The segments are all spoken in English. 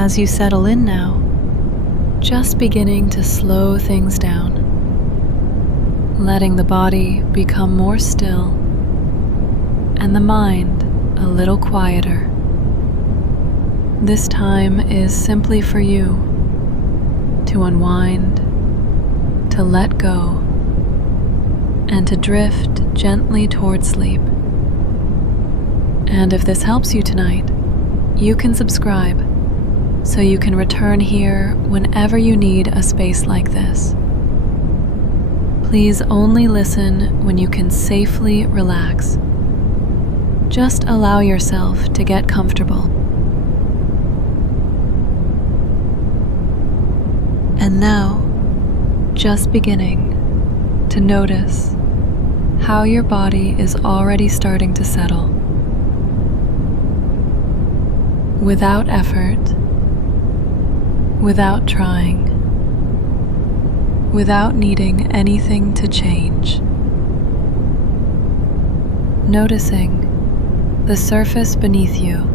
as you settle in now, just beginning to slow things down, letting the body become more still and the mind a little quieter. This time is simply for you to unwind, to let go, and to drift gently toward sleep. And if this helps you tonight, you can subscribe so you can return here whenever you need a space like this. Please only listen when you can safely relax. Just allow yourself to get comfortable. And now, just beginning to notice how your body is already starting to settle. Without effort, without trying, without needing anything to change. Noticing the surface beneath you,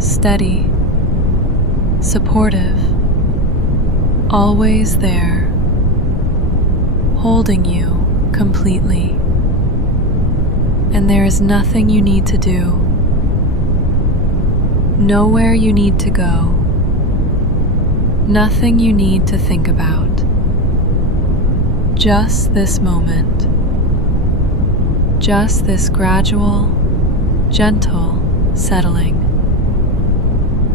steady, supportive, always there, holding you completely. And there is nothing you need to do, nowhere you need to go, nothing you need to think about. Just this moment, just this gradual, gentle settling.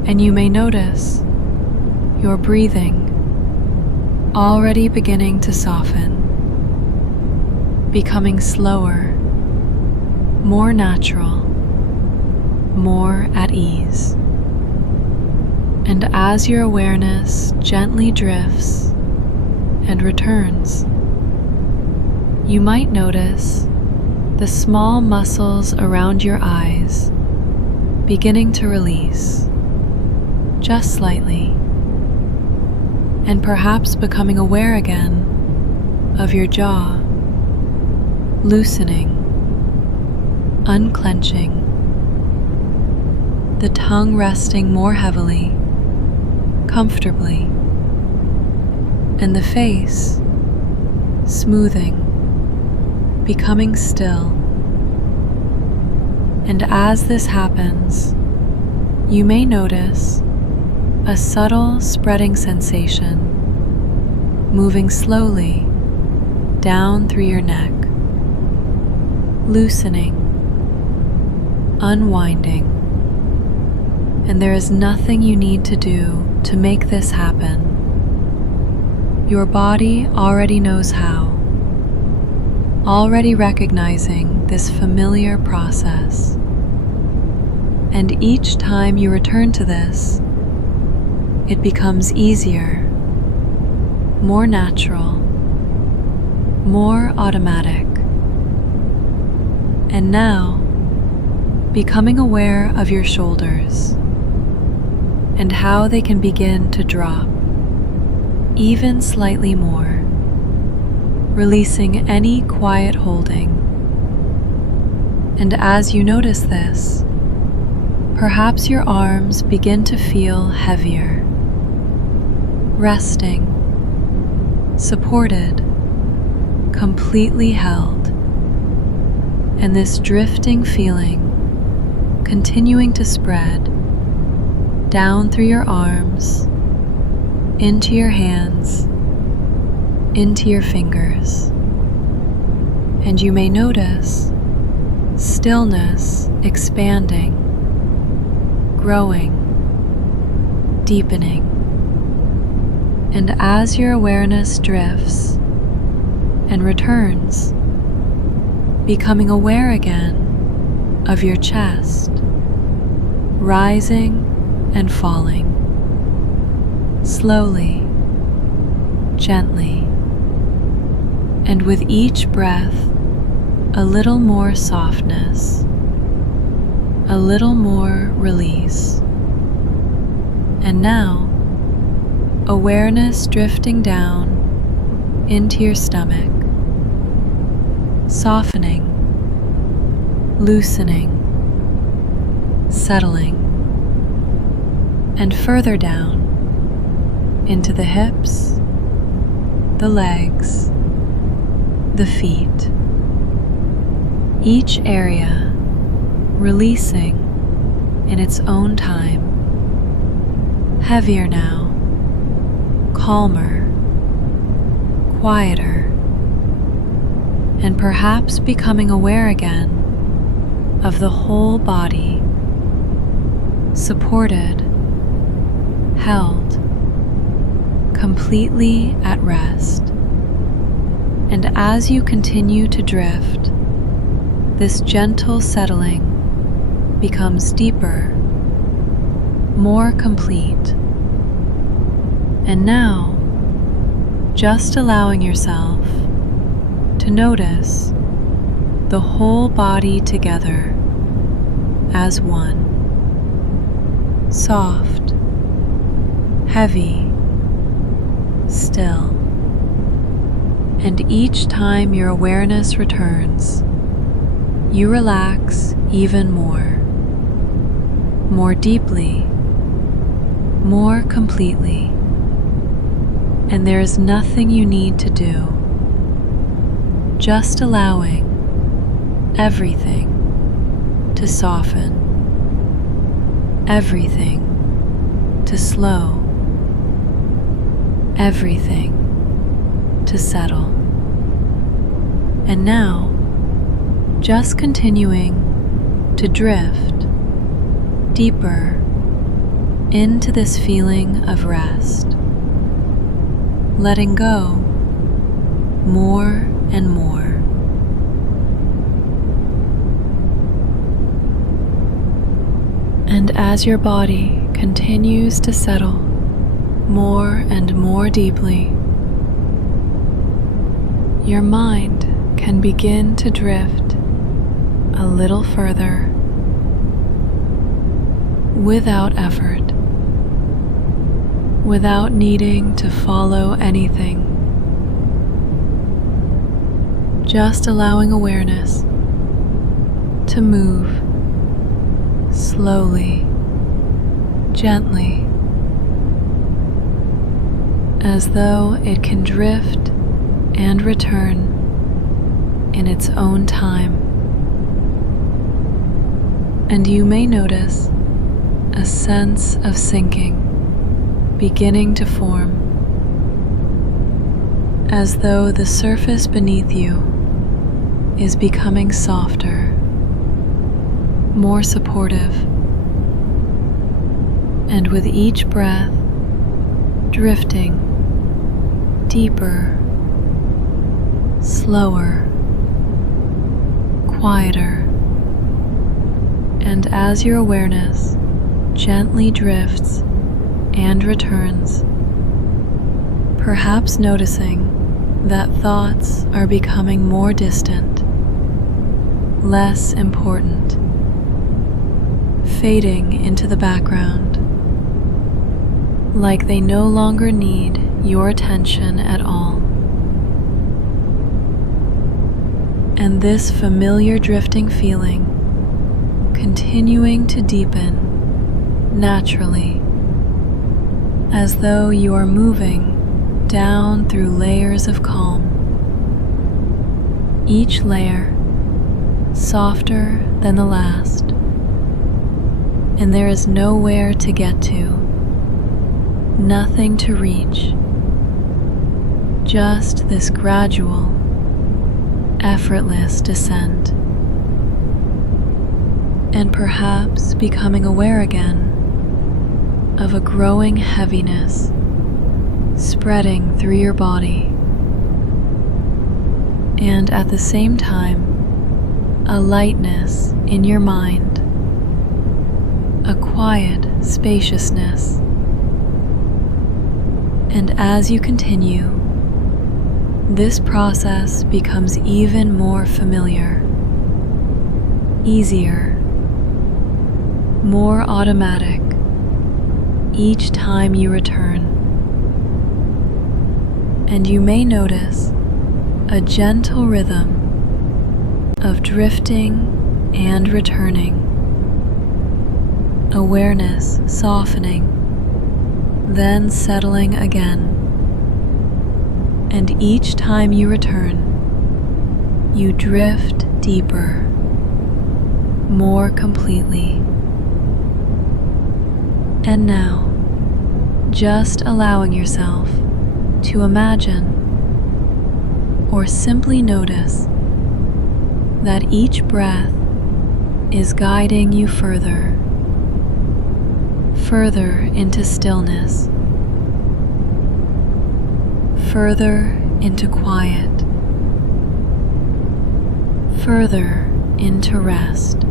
And you may notice your breathing already beginning to soften, becoming slower, more natural, more at ease. And as your awareness gently drifts and returns, you might notice the small muscles around your eyes beginning to release, just slightly, and perhaps becoming aware again of your jaw, loosening, unclenching, the tongue resting more heavily, comfortably, and the face smoothing, becoming still. And as this happens, you may notice a subtle spreading sensation moving slowly down through your neck, loosening, unwinding. And there is nothing you need to do to make this happen. Your body already knows how, already recognizing this familiar process. And each time you return to this, it becomes easier, more natural, more automatic. And now, becoming aware of your shoulders and how they can begin to drop even slightly more, releasing any quiet holding. And as you notice this, perhaps your arms begin to feel heavier, resting, supported, completely held, and this drifting feeling continuing to spread down through your arms, into your hands, into your fingers. And you may notice stillness expanding, growing, deepening. And as your awareness drifts and returns, becoming aware again of your chest, rising and falling, slowly, gently, and with each breath, a little more softness, a little more release. And now, awareness drifting down into your stomach, softening, loosening, settling, and further down into the hips, the legs, the feet. Each area releasing in its own time, heavier now, calmer, quieter, and perhaps becoming aware again of the whole body, supported, held, completely at rest. And as you continue to drift, this gentle settling becomes deeper, more complete. And now, just allowing yourself to notice the whole body together as one, soft, heavy, still. And each time your awareness returns, you relax even more deeply, more completely. And there is nothing you need to do, just allowing everything to soften, everything to slow, everything to settle. And now, just continuing to drift deeper into this feeling of rest, letting go more and more. And as your body continues to settle more and more deeply, your mind can begin to drift a little further without effort, without needing to follow anything, just allowing awareness to move slowly, gently, as though it can drift and return in its own time. And you may notice a sense of sinking beginning to form, as though the surface beneath you is becoming softer, more supportive, and with each breath drifting deeper, slower, quieter. And as your awareness gently drifts and returns, perhaps noticing that thoughts are becoming more distant, less important, fading into the background, like they no longer need your attention at all. And this familiar drifting feeling continuing to deepen naturally, as though you are moving down through layers of calm, each layer softer than the last, and there is nowhere to get to, nothing to reach, just this gradual, effortless descent. And perhaps becoming aware again of a growing heaviness spreading through your body, and at the same time a lightness in your mind, a quiet spaciousness. And as you continue, this process becomes even more familiar, easier, more automatic each time you return. And you may notice a gentle rhythm of drifting and returning, awareness softening then settling again. And each time you return, you drift deeper, more completely. And now, just allowing yourself to imagine or simply notice that each breath is guiding you further into stillness, further into quiet, further into rest.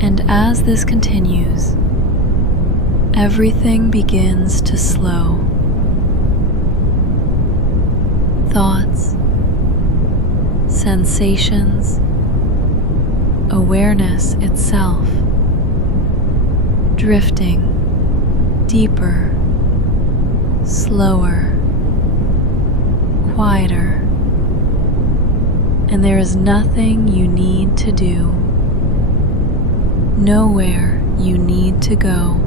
And as this continues, everything begins to slow. Thoughts, sensations, awareness itself, drifting deeper, slower, quieter, and there is nothing you need to do, nowhere you need to go,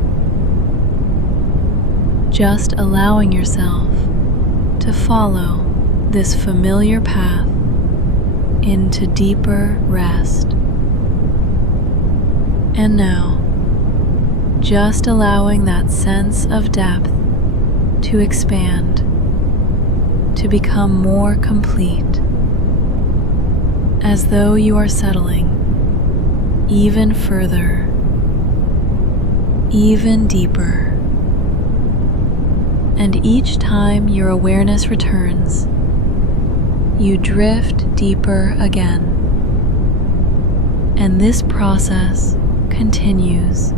just allowing yourself to follow this familiar path into deeper rest. And now, just allowing that sense of depth to expand, to become more complete, as though you are settling even further, even deeper. And each time your awareness returns, you drift deeper again. And this process continues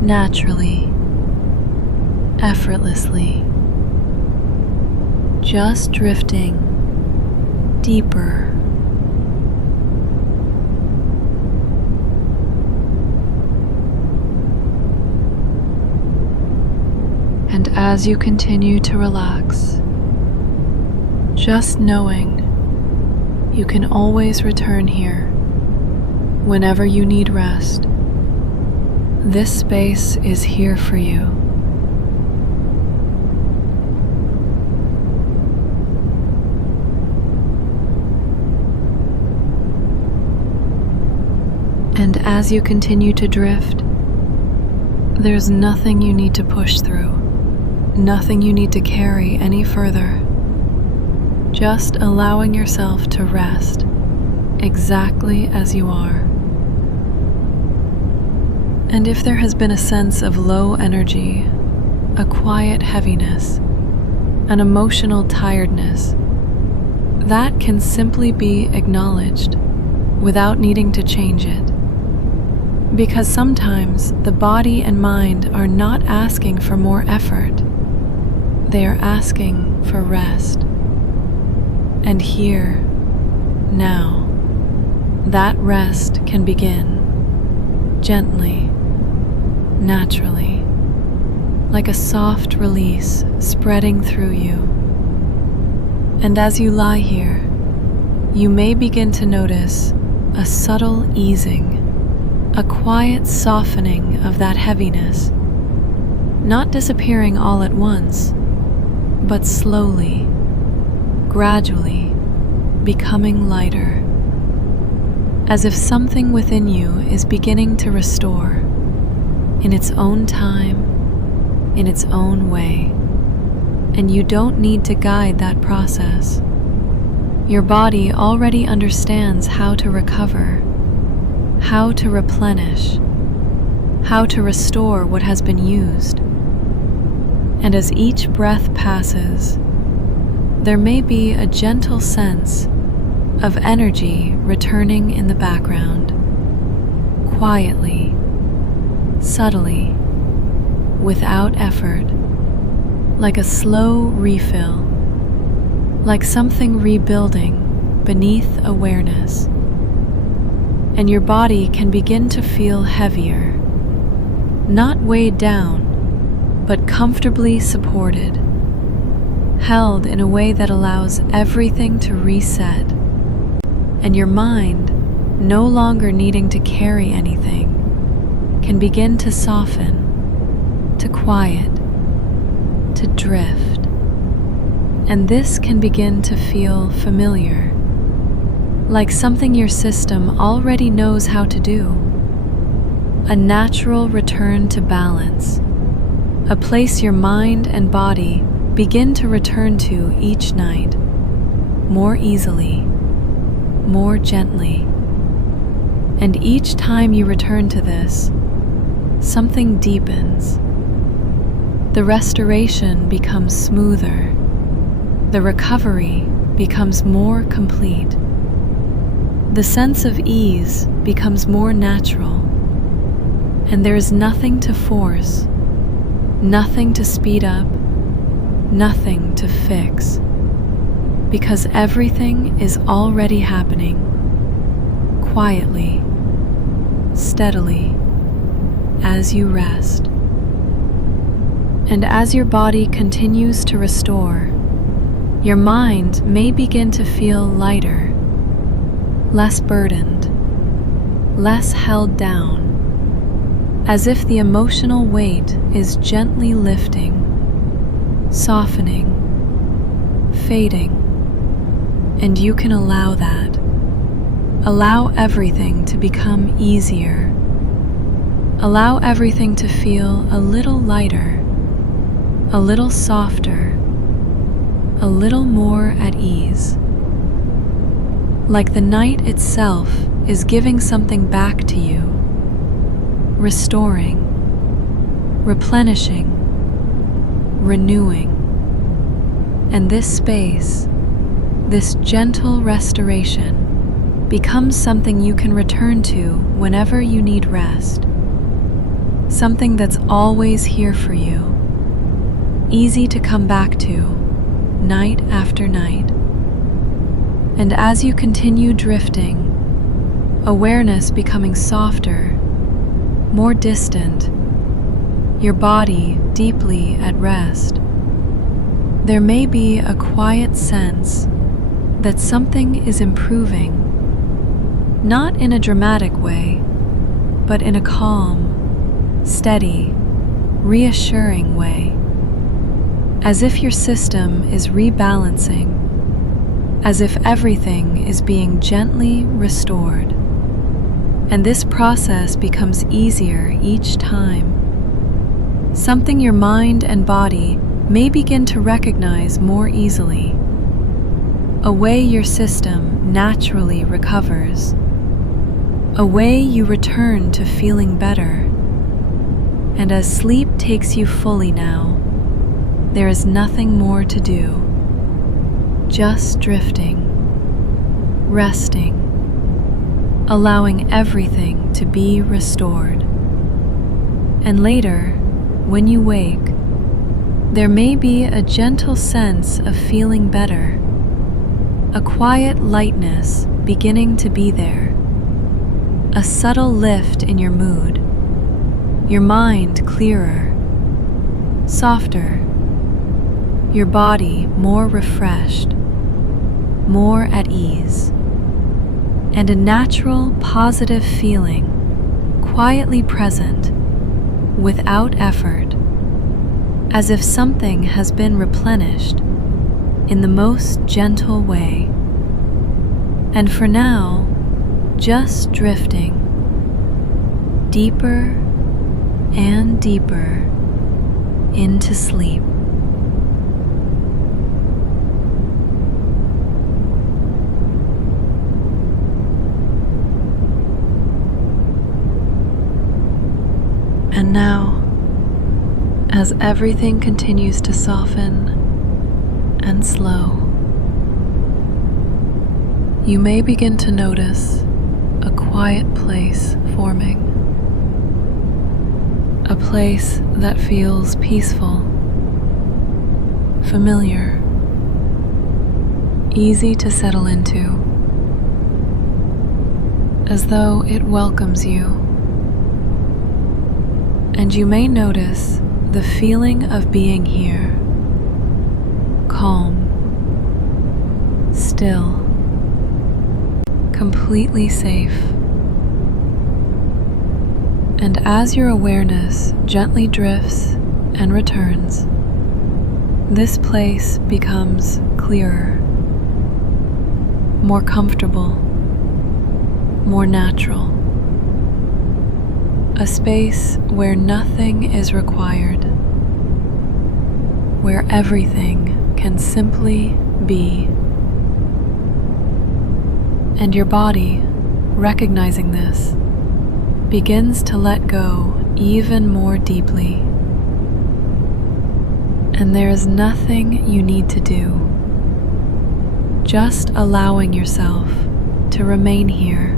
naturally, effortlessly, just drifting deeper. And as you continue to relax, just knowing you can always return here whenever you need rest. This space is here for you. And as you continue to drift, there's nothing you need to push through, nothing you need to carry any further. Just allowing yourself to rest exactly as you are. And if there has been a sense of low energy, a quiet heaviness, an emotional tiredness, that can simply be acknowledged without needing to change it. Because sometimes the body and mind are not asking for more effort. They are asking for rest. And here, now, that rest can begin gently, naturally, like a soft release spreading through you. And as you lie here, you may begin to notice a subtle easing, a quiet softening of that heaviness, not disappearing all at once, but slowly, gradually becoming lighter, as if something within you is beginning to restore in its own time, in its own way, and you don't need to guide that process. Your body already understands how to recover, how to replenish, how to restore what has been used. And as each breath passes, there may be a gentle sense of energy returning in the background, quietly, subtly, without effort, like a slow refill, like something rebuilding beneath awareness. And your body can begin to feel heavier, not weighed down, but comfortably supported, held in a way that allows everything to reset, and your mind, no longer needing to carry anything, can begin to soften, to to quiet, to drift, and this can begin to feel familiar, like something your system already knows how to do. A natural return to balance, a place your mind and body begin to return to each night, more easily, more gently. And each time you return to this, something deepens. The restoration becomes smoother. The recovery becomes more complete. The sense of ease becomes more natural. And there is nothing to force, nothing to speed up, nothing to fix, because everything is already happening, quietly, steadily, as you rest. And as your body continues to restore, your mind may begin to feel lighter, less burdened, less held down, as if the emotional weight is gently lifting, softening, fading, and you can allow that. Allow everything to become easier. Allow everything to feel a little lighter, a little softer, a little more at ease. Like the night itself is giving something back to you, restoring, replenishing, renewing. And this space, this gentle restoration, becomes something you can return to whenever you need rest. Something that's always here for you, easy to come back to, night after night. And as you continue drifting, awareness becoming softer, more distant, your body deeply at rest, there may be a quiet sense that something is improving, not in a dramatic way, but in a calm, steady, reassuring way, as if your system is rebalancing, as if everything is being gently restored. And this process becomes easier each time, something your mind and body may begin to recognize more easily, a way your system naturally recovers, a way you return to feeling better. And as sleep takes you fully now, there is nothing more to do, just drifting, resting, allowing everything to be restored. And later, when you wake, there may be a gentle sense of feeling better, a quiet lightness beginning to be there, a subtle lift in your mood, your mind clearer, softer, your body more refreshed, more at ease, and a natural positive feeling quietly present without effort, as if something has been replenished in the most gentle way. And for now, just drifting deeper and deeper into sleep. And now, as everything continues to soften and slow, you may begin to notice a quiet place forming. A place that feels peaceful, familiar, easy to settle into, as though it welcomes you. And you may notice the feeling of being here, calm, still, completely safe. And as your awareness gently drifts and returns, this place becomes clearer, more comfortable, more natural. A space where nothing is required, where everything can simply be. And your body, recognizing this, begins to let go even more deeply. And there is nothing you need to do, just allowing yourself to remain here.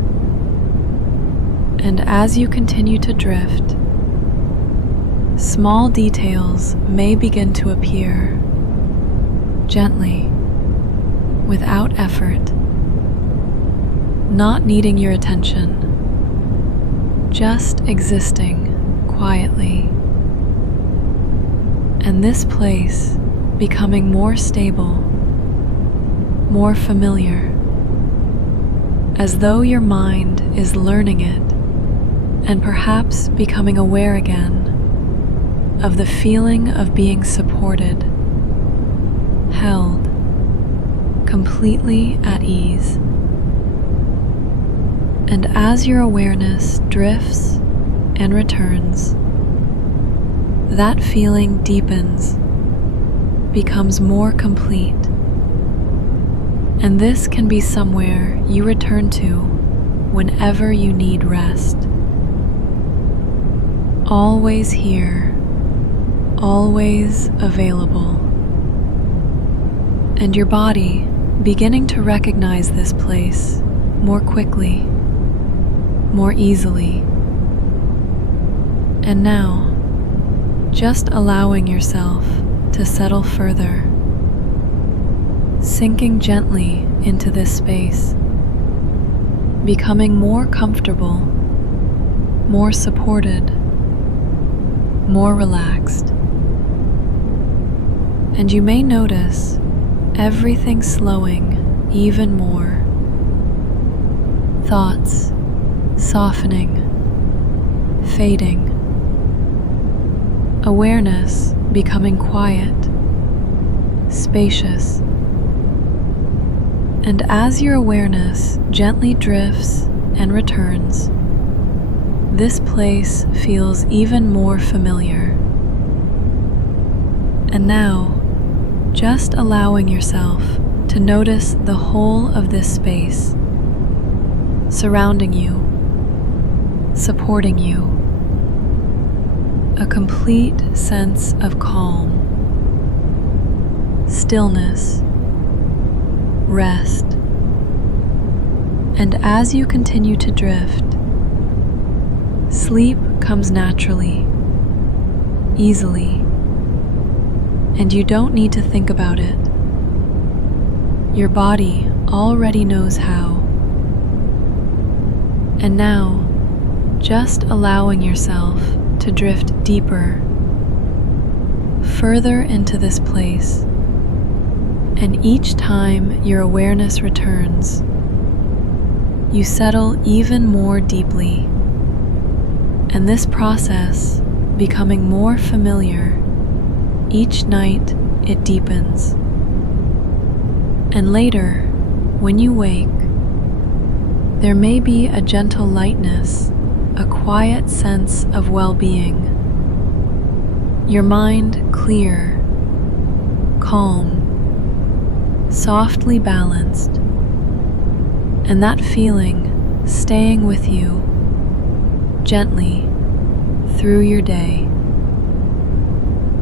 And as you continue to drift, small details may begin to appear, gently, without effort, not needing your attention, just existing quietly. And this place becoming more stable, more familiar, as though your mind is learning it and perhaps becoming aware again of the feeling of being supported, held, completely at ease. And as your awareness drifts and returns, that feeling deepens, becomes more complete. And this can be somewhere you return to whenever you need rest. Always here, always available. And your body beginning to recognize this place more quickly, more easily. And now, just allowing yourself to settle further, sinking gently into this space, becoming more comfortable, more supported, more relaxed. And you may notice everything slowing even more, thoughts softening, fading, awareness becoming quiet, spacious. And as your awareness gently drifts and returns, this place feels even more familiar. And now, just allowing yourself to notice the whole of this space, surrounding you, supporting you, a complete sense of calm, stillness, rest. And as you continue to drift, sleep comes naturally, easily, and you don't need to think about it. Your body already knows how. And now, just allowing yourself to drift deeper, further into this place. And each time your awareness returns, you settle even more deeply. And this process, becoming more familiar, each night it deepens. And later, when you wake, there may be a gentle lightness, a quiet sense of well-being. Your mind clear, calm, softly balanced, and that feeling staying with you gently through your day.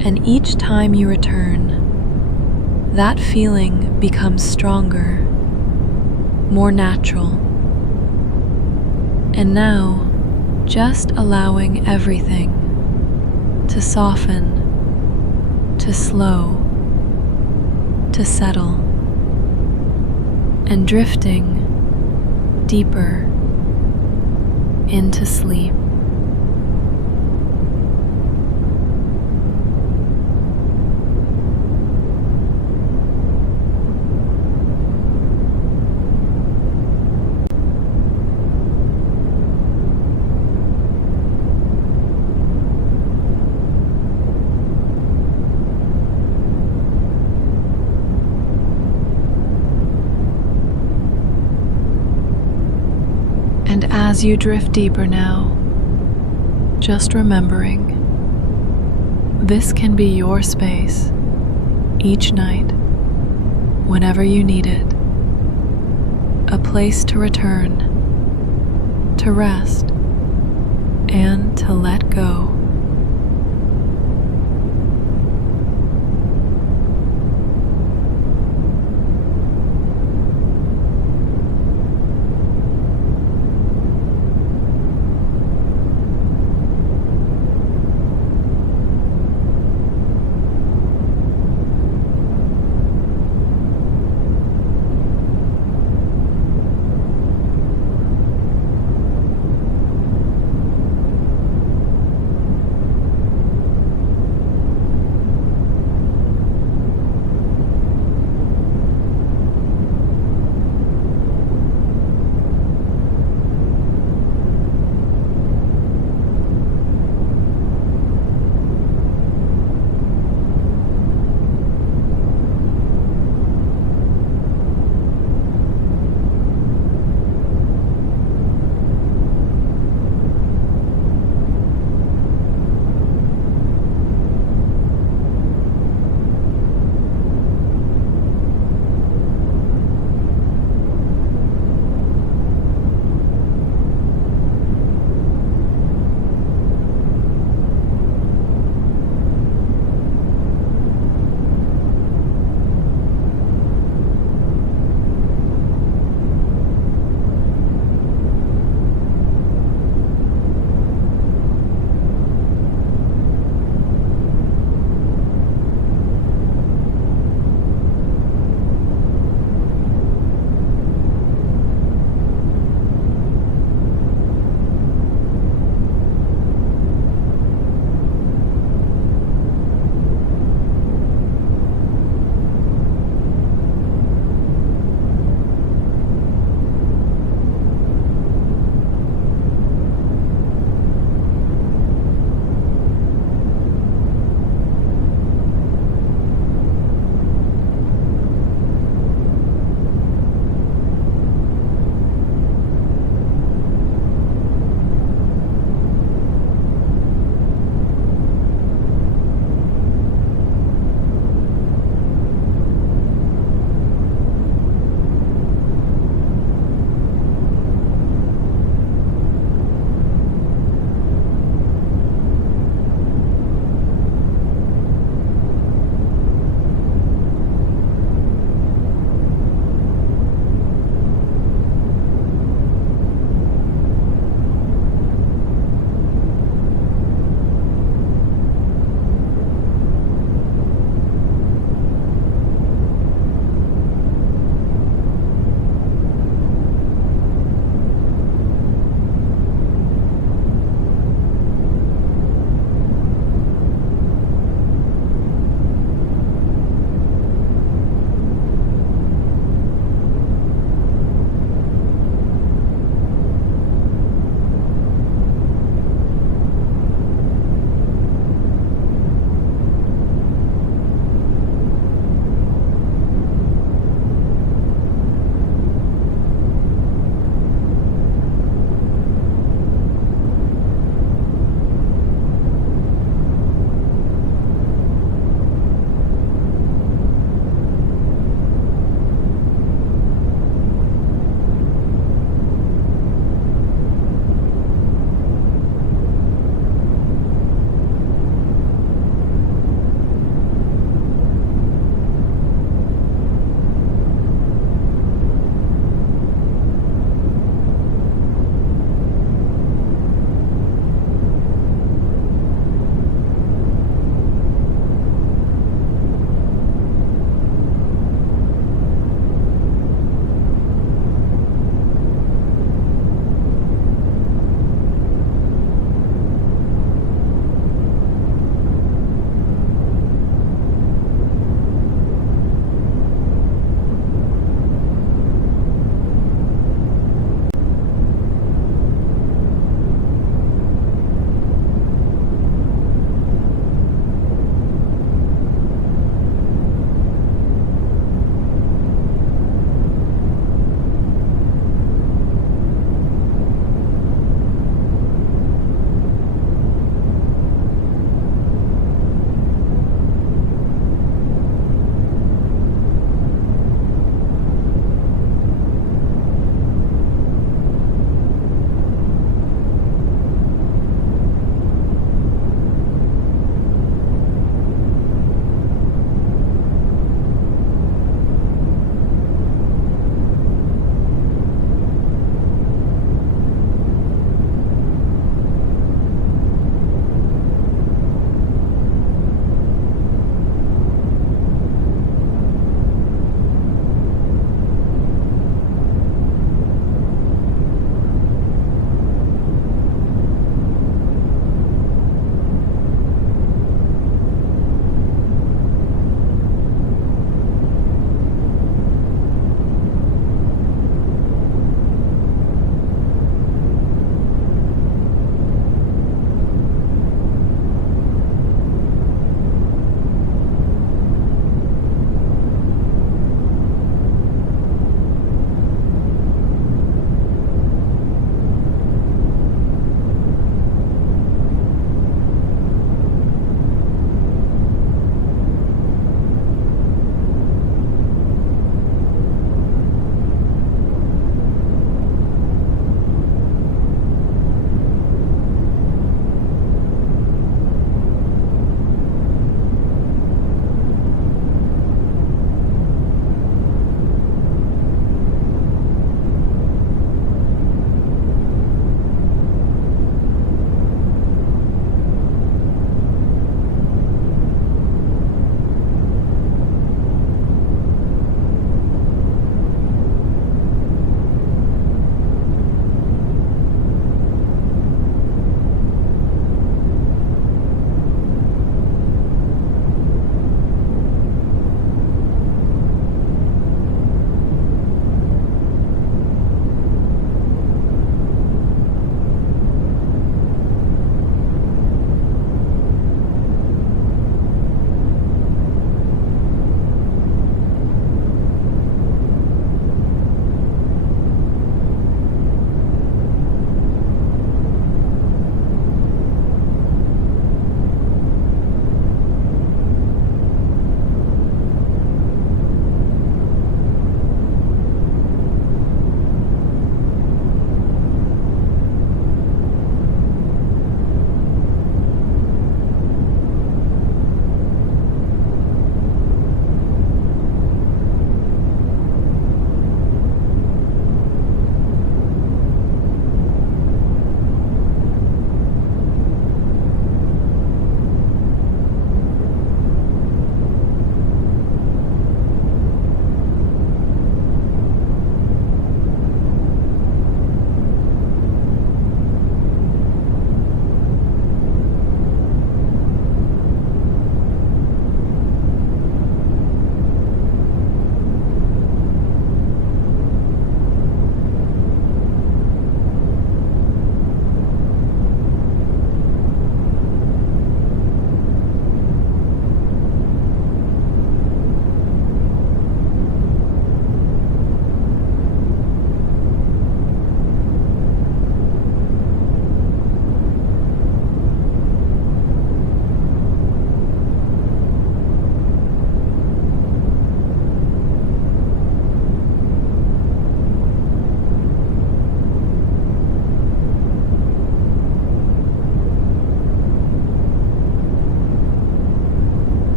And each time you return, that feeling becomes stronger, more natural. And now, just allowing everything to soften, to slow, to settle, and drifting deeper into sleep. And as you drift deeper now, just remembering, this can be your space each night, whenever you need it. A place to return, to rest, and to let go.